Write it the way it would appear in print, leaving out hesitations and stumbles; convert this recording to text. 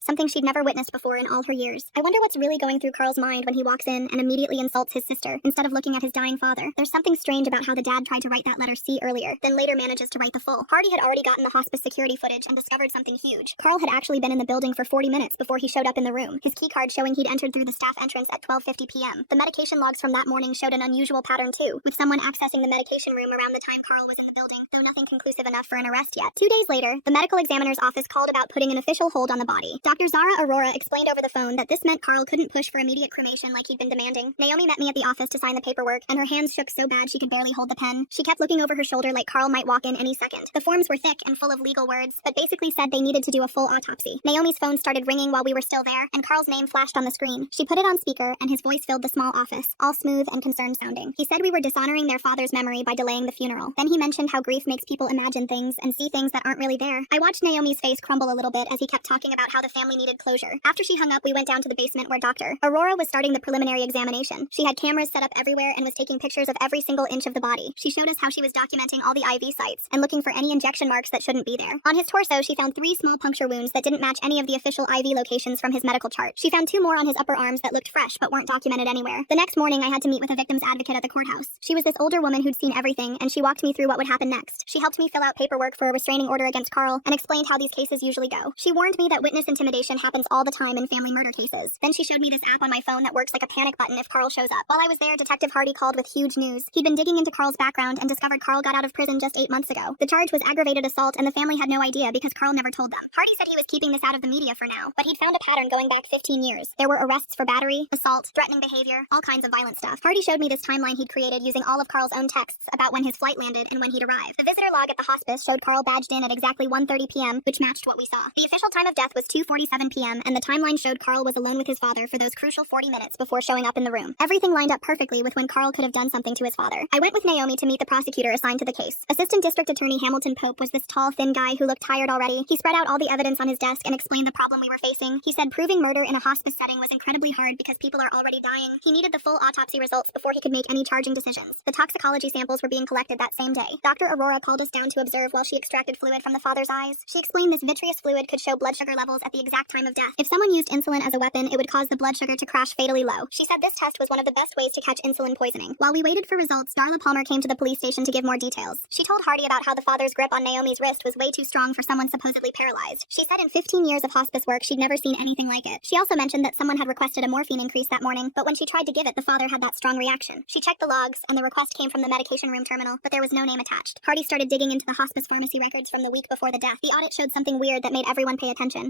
something she'd never witnessed before in all her years. I wonder what's really going through Carl's mind when he walks in and immediately insults his sister, instead of looking at his dying father. There's something strange about how the dad tried to write that letter C earlier, then later manages to write the full. Hardy had already gotten the hospice security footage and discovered something huge. Carl had actually been in the building for 40 minutes before he showed up in the room, his keycard showing he'd entered through the staff entrance at 12:50 p.m. The medication logs from that morning showed an unusual pattern too, with someone accessing the medication room around the time Carl was in the building, though nothing conclusive enough for an arrest yet. 2 days later, the medical examiner's office called about putting an official hold on the body. Dr. Zara Aurora explained over the phone that this meant Carl couldn't push for immediate cremation like he'd been demanding. Naomi met me at the office to sign the paperwork, and her hands shook so bad she could barely hold the pen. She kept looking over her shoulder like Carl might walk in any second. The forms were thick and full of legal words, but basically said they needed to do a full autopsy. Naomi's phone started ringing while we were still there, and Carl's name flashed on the screen. She put it on speaker, and his voice filled the small office, all smooth and concerned sounding. He said we were dishonoring their father's memory by delaying the funeral. Then he mentioned how grief makes people imagine things and see things that aren't really there. I watched Naomi's face crumble a little bit as he kept talking about how the family needed closure. After she hung up, we went down to the basement where Dr. Aurora was starting the preliminary examination. She had cameras set up everywhere and was taking pictures of every single inch of the body. She showed us how she was documenting all the IV sites and looking for any injection marks that shouldn't be there. On his torso, she found 3 small puncture wounds that didn't match any of the official IV locations from his medical chart. She found 2 more on his upper arms that looked fresh but weren't documented anywhere. The next morning, I had to meet with a victim's advocate at the courthouse. She was this older woman who'd seen everything, and she walked me through what would happen next. She helped me fill out paperwork for a restraining order against Carl and explained how these cases usually go. She warned me that witness intimidation happens all the time in family murder cases. Then she showed me this app on my phone that works like a panic button if Carl shows up. While I was there, Detective Hardy called with huge news. He'd been digging into Carl's background and discovered Carl got out of prison just 8 months ago. The charge was aggravated assault, and the family had no idea because Carl never told them. Hardy said he was keeping this out of the media for now, but he'd found a pattern going back 15 years. There were arrests for battery, assault, threatening behavior, all kinds of violent stuff. Hardy showed me this timeline he'd created using all of Carl's own texts about when his flight landed and when he'd arrived. The visitor log at the hospice showed Carl badged in at exactly 1:30 p.m., which matched what we saw. The official time of death was 2:47 p.m., and the timeline showed Carl was alone with his father for those crucial 40 minutes before showing up in the room. Everything lined up perfectly with when Carl could have done something to his father. I went with Naomi to meet the prosecutor assigned to the case. Assistant District Attorney Hamilton Pope was this tall, thin guy who looked tired already. He spread out all the evidence on his desk and explained the problem we were facing. He said proving murder in a hospice setting was incredibly hard because people are already dying. He needed the full autopsy results before he could make any charging decisions. The toxicology samples were being collected that same day. Dr. Aurora called us down to observe while she extracted fluid from the father's eyes. She explained this vitreous fluid could show blood sugar levels at the exact time of death. If someone used insulin as a weapon, it would cause the blood sugar to crash fatally low. She said this test was one of the best ways to catch insulin poisoning. While we waited for results, Darla Palmer came to the police station to give more details. She told Hardy about how the father's grip on Naomi's wrist was way too strong for someone supposedly paralyzed. She said in 15 years of hospice work, she'd never seen anything like it. She also mentioned that someone had requested a morphine increase that morning, but when she tried to give it, the father had that strong reaction. She checked the logs, and the request came from the medication room terminal, but there was no name attached. Hardy started digging into the hospice pharmacy records from the week before the death. The audit showed something weird that made everyone pay attention.